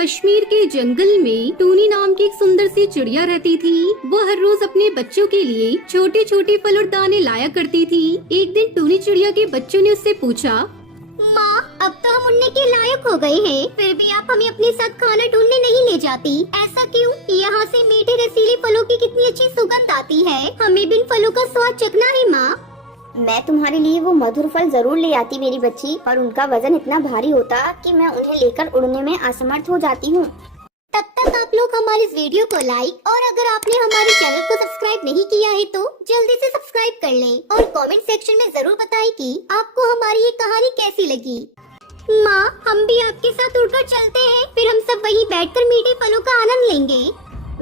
कश्मीर के जंगल में टूनी नाम की एक सुंदर सी चिड़िया रहती थी। वो हर रोज अपने बच्चों के लिए छोटे छोटे फल और दाने लाया करती थी। एक दिन टूनी चिड़िया के बच्चों ने उससे पूछा, माँ, अब तो हम उड़ने के लायक हो गए हैं, फिर भी आप हमें अपने साथ खाना ढूंढने नहीं ले जाती, ऐसा क्यों? यहाँ से मीठे रसीले फलों की कितनी अच्छी सुगंध आती है, हमें भी इन फलों का स्वाद चखना है माँ। मैं तुम्हारे लिए वो मधुर फल जरूर ले आती मेरी बच्ची, पर उनका वजन इतना भारी होता कि मैं उन्हें लेकर उड़ने में असमर्थ हो जाती हूँ। तब तक आप लोग हमारे इस वीडियो को लाइक और अगर आपने हमारे चैनल को सब्सक्राइब नहीं किया है तो जल्दी से सब्सक्राइब कर लें और कमेंट सेक्शन में जरूर बताएं कि आपको हमारी ये कहानी कैसी लगी। माँ, हम भी आपके साथ उड़कर चलते हैं, फिर हम सब वहीं बैठकर मीठे फलों का आनंद लेंगे।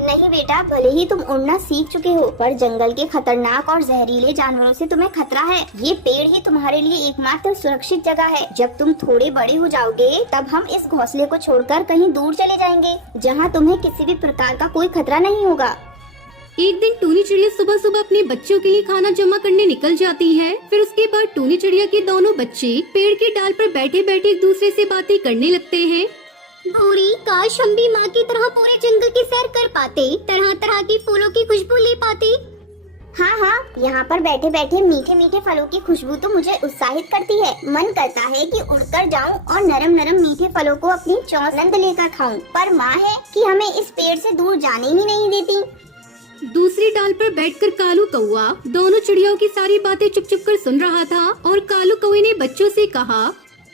नहीं बेटा, भले ही तुम उड़ना सीख चुके हो, पर जंगल के खतरनाक और जहरीले जानवरों से तुम्हें खतरा है। ये पेड़ ही तुम्हारे लिए एकमात्र सुरक्षित जगह है। जब तुम थोड़े बड़े हो जाओगे तब हम इस घोंसले को छोड़कर कहीं दूर चले जाएंगे, जहाँ तुम्हें किसी भी प्रकार का कोई खतरा नहीं होगा। एक दिन टूनी चिड़िया सुबह सुबह अपने बच्चों के लिए खाना जमा करने निकल जाती है। फिर उसके बाद टूनी चिड़िया के दोनों बच्चे पेड़ के डाल पर बैठे बैठे एक दूसरे से बातें करने लगते हैं। भूरी, काश हम भी माँ की तरह पूरे जंगल की सैर कर पाते, तरह तरह की फूलों की खुशबू ले पाते। हाँ हाँ, यहाँ पर बैठे बैठे मीठे मीठे फलों की खुशबू तो मुझे उत्साहित करती है। मन करता है कि उड़कर जाऊँ और नरम नरम मीठे फलों को अपनी चौंसनंद लेकर खाऊं, पर माँ है कि हमें इस पेड़ से दूर जाने ही नहीं देती। दूसरी डाल पर बैठकर कालू कौआ दोनों चिड़ियों की सारी बातें चुप चुप कर सुन रहा था और कालू कौए ने बच्चों से कहा,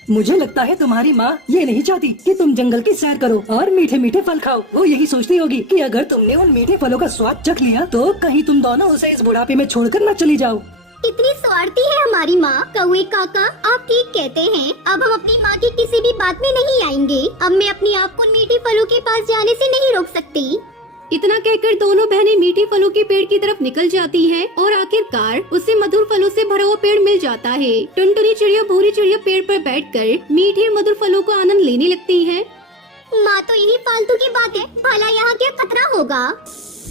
मुझे लगता है तुम्हारी माँ ये नहीं चाहती कि तुम जंगल की सैर करो और मीठे मीठे फल खाओ। वो यही सोचती होगी कि अगर तुमने उन मीठे फलों का स्वाद चख लिया तो कहीं तुम दोनों उसे इस बुढ़ापे में छोड़कर न चली जाओ। इतनी स्वार्थी है हमारी माँ। कौवे काका, आप ठीक कहते हैं। अब हम अपनी माँ की किसी भी बात में नहीं आएंगे। अब मैं अपने आप को मीठे फलों के पास जाने से नहीं रोक सकती। इतना कहकर दोनों बहनें मीठे फलों के पेड़ की तरफ निकल जाती हैं और आखिरकार उसे मधुर फलों से भरा हुआ पेड़ मिल जाता है। टुनटुनी चिड़िया भूरी चिड़िया पेड़ पर बैठकर मीठे मधुर फलों का आनंद लेने लगती है। माँ, तो यही फालतू की बात है, भला यहाँ क्या खतरा होगा?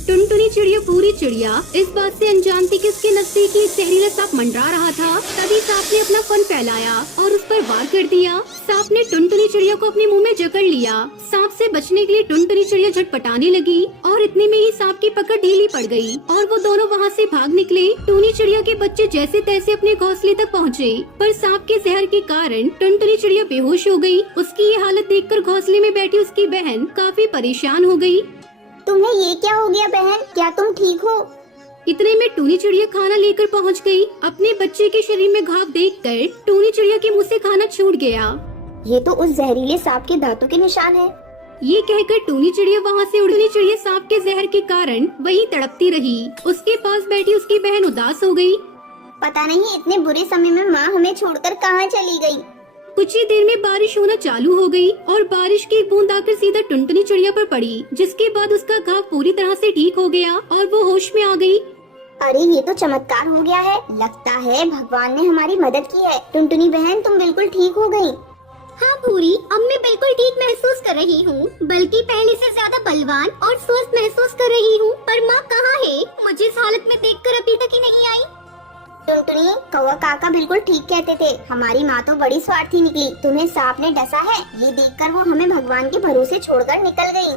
टुनटुनी चिड़िया भूरी चिड़िया इस बात से अनजान थी कि उसके नजदीक एक जहरीला सांप मंडरा रहा था। तभी सांप ने अपना फन फैलाया और उस पर वार कर दिया। सांप ने टुनटुनी चिड़िया को अपने मुंह में जकड़ लिया। सांप से बचने के लिए टुनटुनी चिड़िया झटपटाने लगी और इतने में ही सांप की पकड़ ढीली पड़ गई और वो दोनों वहाँ से भाग निकले। टूनी चिड़िया के बच्चे जैसे तैसे अपने घोंसले तक पहुँचे, पर सांप के जहर के कारण टुनटुनी चिड़िया बेहोश हो गयी। उसकी ये हालत देखकर घोंसले में बैठी उसकी बहन काफी परेशान हो गयी। तुम्हें ये क्या हो गया बहन, क्या तुम ठीक हो? इतने में टूनी चिड़िया खाना लेकर पहुंच गई। अपने बच्चे के शरीर में घाव देखकर टूनी चिड़िया के मुंह से खाना छूट गया। ये तो उस जहरीले सांप के दांतों के निशान है। ये कहकर टूनी चिड़िया वहाँ से उड़नी चिड़िया सांप के जहर के कारण वहीं तड़पती रही। उसके पास बैठी उसकी बहन उदास हो गई। पता नहीं इतने बुरे समय में माँ हमें छोड़कर कहाँ चली गई। कुछ ही देर में बारिश होना चालू हो गई और बारिश की एक बूंद आकर सीधा टुनटुनी चिड़िया पर पड़ी, जिसके बाद उसका घाव पूरी तरह से ठीक हो गया और वो होश में आ गई। अरे ये तो चमत्कार हो गया है, लगता है भगवान ने हमारी मदद की है। टुनटुनी बहन, तुम बिल्कुल ठीक हो गयी। हाँ भूरी, अब मैं बिल्कुल ठीक महसूस कर रही हूँ, बल्कि पहले से ज्यादा बलवान और स्वस्थ महसूस कर रही हूँ। पर माँ कहाँ है? मुझे इस हालत में देखकर अभी तक ही नहीं आई। टुनटुनी, कौवा काका बिल्कुल ठीक कहते थे, हमारी माँ तो बड़ी स्वार्थी निकली। तुम्हें सांप ने डसा है, ये देखकर वो हमें भगवान के भरोसे छोड़कर निकल गई।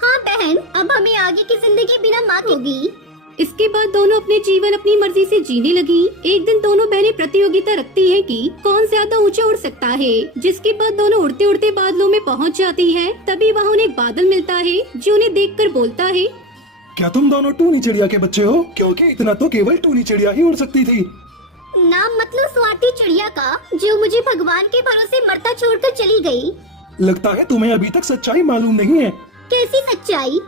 हाँ बहन, अब हमें आगे की जिंदगी बिना माँ होगी। इसके बाद दोनों अपने जीवन अपनी मर्जी से जीने लगी। एक दिन दोनों बहनें प्रतियोगिता रखती हैं कि कौन ज्यादा ऊंचा उड़ सकता है, जिसके बाद दोनों उड़ते उड़ते बादलों में पहुंच जाती हैं। तभी वहाँ उन्हें एक बादल मिलता है जो उन्हें देखकर बोलता है, क्या तुम दोनों टूनी चिड़िया के बच्चे हो? क्योंकि इतना तो केवल टूनी चिड़िया ही उड़ सकती थी। नाम मतलब स्वार्थी चिड़िया का, जो मुझे भगवान के भरोसे मरता छोड़कर चली गई। लगता है तुम्हें अभी तक सच्चाई मालूम नहीं है। कैसी सच्चाई?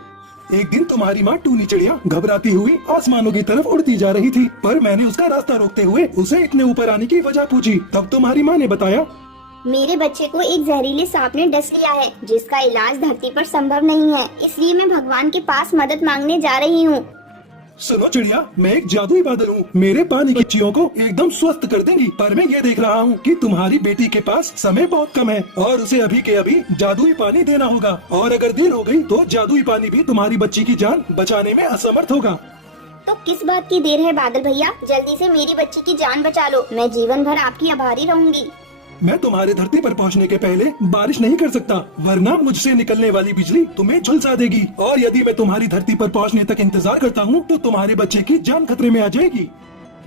एक दिन तुम्हारी माँ टूनी चिड़िया घबराती हुई आसमानों की तरफ उड़ती जा रही थी, पर मैंने उसका रास्ता रोकते हुए उसे इतने ऊपर आने की वजह पूछी। तब तुम्हारी माँ ने बताया, मेरे बच्चे को एक जहरीले सांप ने डस लिया है, जिसका इलाज धरती पर संभव नहीं है, इसलिए मैं भगवान के पास मदद मांगने जा रही हूँ। सुनो चिड़िया, मैं एक जादुई बादल हूँ, मेरे पानी की चीयों को एकदम स्वस्थ कर देंगी। पर मैं ये देख रहा हूँ कि तुम्हारी बेटी के पास समय बहुत कम है और उसे अभी के अभी जादुई पानी देना होगा, और अगर देर हो गई तो जादुई पानी भी तुम्हारी बच्ची की जान बचाने में असमर्थ होगा। तो किस बात की देर है बादल भैया, जल्दी से मेरी बच्ची की जान बचा लो, मैं जीवन भर आपकी आभारी रहूंगी। मैं तुम्हारे धरती पर पहुंचने के पहले बारिश नहीं कर सकता, वरना मुझसे निकलने वाली बिजली तुम्हें झुलसा देगी। और यदि मैं तुम्हारी धरती पर पहुंचने तक इंतजार करता हूं, तो तुम्हारे बच्चे की जान खतरे में आ जाएगी।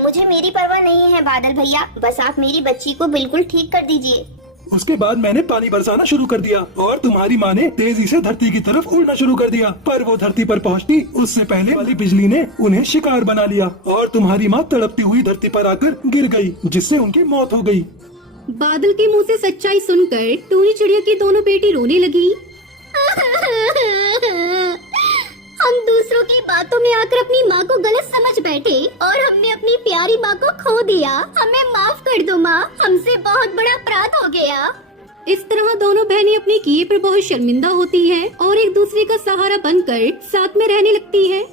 मुझे मेरी परवाह नहीं है बादल भैया, बस आप मेरी बच्ची को बिल्कुल ठीक कर दीजिए। उसके बाद मैंने पानी बरसाना शुरू कर दिया और तुम्हारी माँ ने तेजी से धरती की तरफ उड़ना शुरू कर दिया। पर वो धरती पर पहुंचती उससे पहले वाली बिजली ने उन्हें शिकार बना लिया और तुम्हारी माँ तड़पती हुई धरती पर आकर गिर गई, जिससे उनकी मौत हो गई। बादल के मुंह से सच्चाई सुनकर टूनी चिड़िया की दोनों बेटी रोने लगी। हम दूसरों की बातों में आकर अपनी माँ को गलत समझ बैठे और हमने अपनी प्यारी माँ को खो दिया। हमें माफ कर दो माँ, हमसे बहुत बड़ा अपराध हो गया। इस तरह दोनों बहनें अपने किए पर बहुत शर्मिंदा होती हैं और एक दूसरे का सहारा बनकर साथ में रहने लगती हैं।